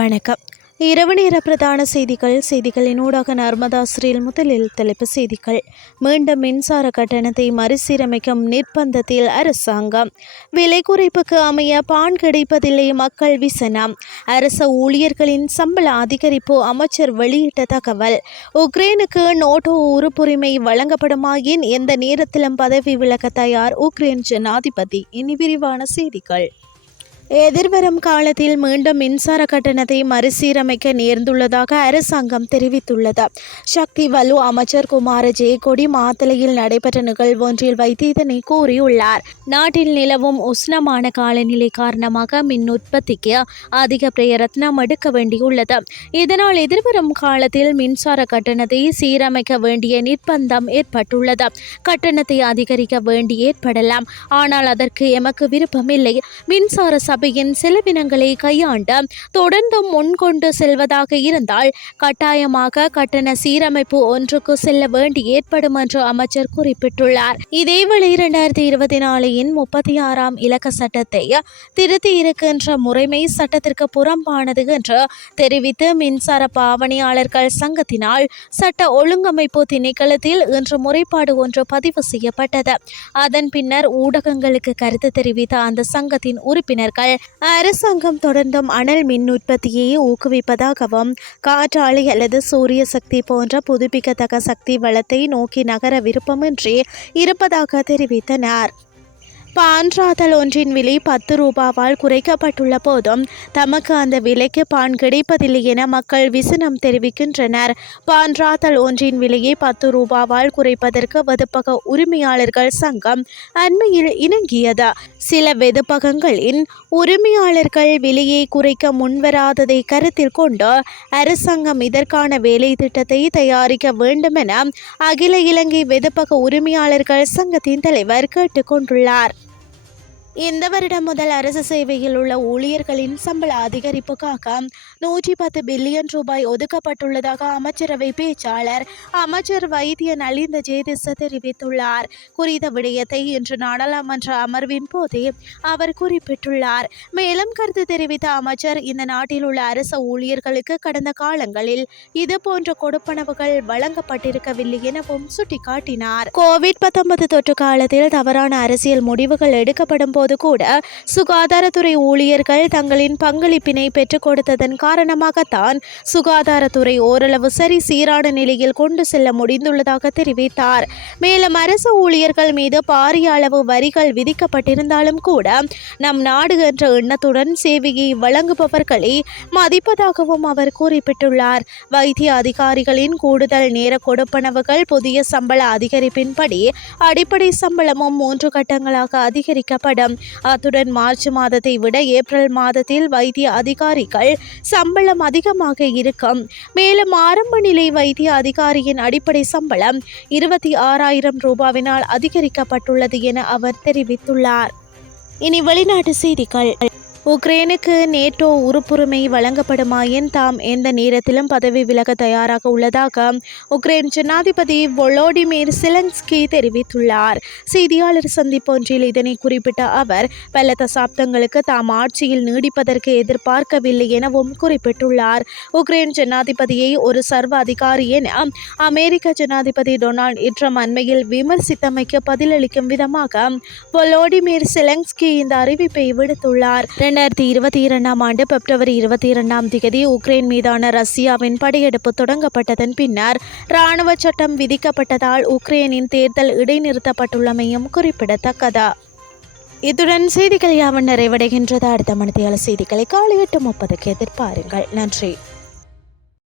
வணக்கம். இரவு நேர பிரதான செய்திகள் செய்திகளின் ஊடாக நர்மதா ஸ்ரீல் முதலில் தலைப்பு செய்திகள். மீண்டும் மின்சார கட்டணத்தை மறுசீரமைக்கும் நிர்பந்தத்தில் அரசாங்கம். விலை குறைப்புக்கு அமைய பான் கிடைப்பதில்லை மக்கள் விசனம். அரச ஊழியர்களின் சம்பள அதிகரிப்பு அமைச்சர் வெளியிட்ட தகவல். உக்ரைனுக்கு நோட்டோ உறுப்புரிமை வழங்கப்படுமாயின் எந்த நேரத்திலும் பதவி விலக தயார் உக்ரைன் ஜனாதிபதி. இனி விரிவான செய்திகள். எதிர்வரும் காலத்தில் மீண்டும் மின்சார கட்டணத்தை மறுசீரமைக்க நேர்ந்துள்ளதாக அரசாங்கம் தெரிவித்துள்ளது. சக்தி வலு அமைச்சர் குமார ஜெயக்கொடி மாத்தளையில் நடைபெற்ற நிகழ்வொன்றில் வைத்து இதனை கூறியுள்ளார். நாட்டில் நிலவும் உஷ்ணமான காலநிலை காரணமாக மின் உற்பத்திக்கு அதிக பிரயத்னம் எடுக்க வேண்டியுள்ளது. இதனால் எதிர்வரும் காலத்தில் மின்சார கட்டணத்தை சீரமைக்க வேண்டிய நிர்பந்தம் ஏற்பட்டுள்ளது. கட்டணத்தை அதிகரிக்க வேண்டி ஏற்படலாம். ஆனால் அதற்கு எமக்கு விருப்பமில்லை. மின்சார சபையின் செலவினங்களை கையாண்ட தொடர்ந்து முன்கொண்டு செல்வதாக இருந்தால் கட்டாயமாக கட்டண சீரமைப்பு ஒன்றுக்கு செல்ல வேண்டி ஏற்படும் என்று அமைச்சர் குறிப்பிட்டுள்ளார். இதேவேளை இரண்டாயிரத்தி இருபத்தி நாலின் முப்பத்தி ஆறாம் இலக்க சட்டத்தை திருத்தி இருக்கின்ற முறைமை சட்டத்திற்கு புறம்பானது என்று தெரிவித்து மின்சார பாவனையாளர்கள் சங்கத்தினால் சட்ட ஒழுங்கமைப்பு திணைக்களத்தில் இன்று முறைப்பாடு ஒன்று பதிவு செய்யப்பட்டது. அதன் பின்னர் ஊடகங்களுக்கு கருத்து தெரிவித்த அந்த சங்கத்தின் உறுப்பினர்கள் அரசாங்கம் தொடர்ந்தும் அனல் மின் உற்பத்தியை ஊக்குவிப்பதாகவும் காற்றாலை அல்லது சூரிய சக்தி போன்ற புதுப்பிக்கத்தக்க சக்தி வளத்தை நோக்கி நகர விருப்பமின்றி இருப்பதாக தெரிவித்தனர். பான்றாதல் ஒன்றின் விலை பத்து ரூபாவால் குறைக்கப்பட்டுள்ள போதும். தமக்கு அந்த விலைக்கு பான் கிடைப்பதில்லை என மக்கள் விசனம் தெரிவிக்கின்றனர். பான்றாதல் ஒன்றின் விலையை பத்து ரூபாவால் குறைப்பதற்கு வெதுப்பக உரிமையாளர்கள் சங்கம் அண்மையில் இணங்கியது. சில வெதுப்பகங்களின் உரிமையாளர்கள் விலையை குறைக்க முன்வராததை கருத்தில் கொண்டு அரசாங்கம் இதற்கான வேலை திட்டத்தை தயாரிக்க வேண்டுமென அகில இலங்கை வெதுப்பக உரிமையாளர்கள் சங்கத்தின் தலைவர் கேட்டுக்கொண்டுள்ளார் இந்த வருடம் முதல் அரசு சேவையில் உள்ள ஊழியர்களின் சம்பள அதிகரிப்புக்காக நூற்றி பத்து பில்லியன் ரூபாய் ஒதுக்கப்பட்டுள்ளதாக அமைச்சரவை பேச்சாளர் அமைச்சர் வைத்திய நலிந்த ஜெயதிச தெரிவித்துள்ளார். குறித்த விடயத்தை இன்று நாடாளுமன்ற அமர்வின் போதே அவர் குறிப்பிட்டுள்ளார். மேலும் கருத்து தெரிவித்த அமைச்சர் இந்த நாட்டில் உள்ள அரசு ஊழியர்களுக்கு கடந்த காலங்களில் இது போன்ற கொடுப்பனவுகள் வழங்கப்பட்டிருக்கவில்லை எனவும் சுட்டிக்காட்டினார். கோவிட் பத்தொன்பது தொற்று காலத்தில் தவறான அரசியல் முடிவுகள் எடுக்கப்படும் போது கூட சுகாதாரத்துறை ஊழியர்கள் தங்களின் பங்களிப்பினை பெற்றுக் கொடுத்ததன் காரணமாகத்தான் சுகாதாரத்துறை ஓரளவு சரி சீரான நிலையில் கொண்டு செல்ல முடிந்துள்ளதாக தெரிவித்தார். மேலும் அரசு ஊழியர்கள் மீது பாரிய அளவு வரிகள் விதிக்கப்பட்டிருந்தாலும் கூட நம் நாடு என்ற எண்ணத்துடன் சேவையை வழங்குபவர்களை மதிப்பதாகவும் அவர் குறிப்பிட்டுள்ளார். வைத்திய அதிகாரிகளின் கூடுதல் நேர கொடுப்பனவுகள் புதிய சம்பள அதிகரிப்பின்படி அடிப்படை சம்பளமும் மூன்று கட்டங்களாக அதிகரிக்கப்படும். அத்துடன் மார்ச் மாதத்தை விட ஏப்ரல் மாதத்தில் வைத்திய அதிகாரிகள் சம்பளம் அதிகமாக இருக்கும். மேலும் ஆரம்ப நிலை வைத்திய அதிகாரியின் அடிப்படை சம்பளம் இருபத்தி ஆறாயிரம் ரூபாவினால் அதிகரிக்கப்பட்டுள்ளது என அவர் தெரிவித்துள்ளார். இனி வெளிநாட்டு செய்திகள். உக்ரைனுக்கு நேட்டோ உறுப்புரிமை வழங்கப்படுமாயின் தாம் எந்த நேரத்திலும் பதவி விலக தயாராக உள்ளதாக உக்ரைன் ஜனாதிபதி வொலோடிமிர் சிலன்ஸ்கி தெரிவித்துள்ளார். செய்தியாளர் சந்திப்பொன்றில் இதனை குறிப்பிட்ட அவர் பல தசாப்தங்களுக்கு தாம் ஆட்சியில் நீடிப்பதற்கு எதிர்பார்க்கவில்லை எனவும் குறிப்பிட்டுள்ளார். உக்ரைன் ஜனாதிபதியை ஒரு சர்வ அதிகாரி என அமெரிக்க ஜனாதிபதி டொனால்ட் இட்ரம் அண்மையில் விமர்சித்தமைக்கு பதிலளிக்கும் விதமாக வொலோடிமிர் செலன்ஸ்கி இந்த அறிவிப்பை விடுத்துள்ளார். இரண்டாயிரத்தி இருபத்தி இரண்டாம் ஆண்டு பிப்ரவரி இருபத்தி இரண்டாம் தேதி உக்ரைன் மீதான ரஷ்யாவின் படையெடுப்பு தொடங்கப்பட்டதன் பின்னர் இராணுவ சட்டம் விதிக்கப்பட்டதால் உக்ரைனின் தேர்தல் இடைநிறுத்தப்பட்டுள்ளமையும் குறிப்பிடத்தக்கது. இத்துடன் செய்திகள் யாவன் நிறைவடைகின்றது? அடுத்த மணித்தியால செய்திகளை காலை எட்டு முப்பதுக்கு எதிர்பாருங்கள். நன்றி.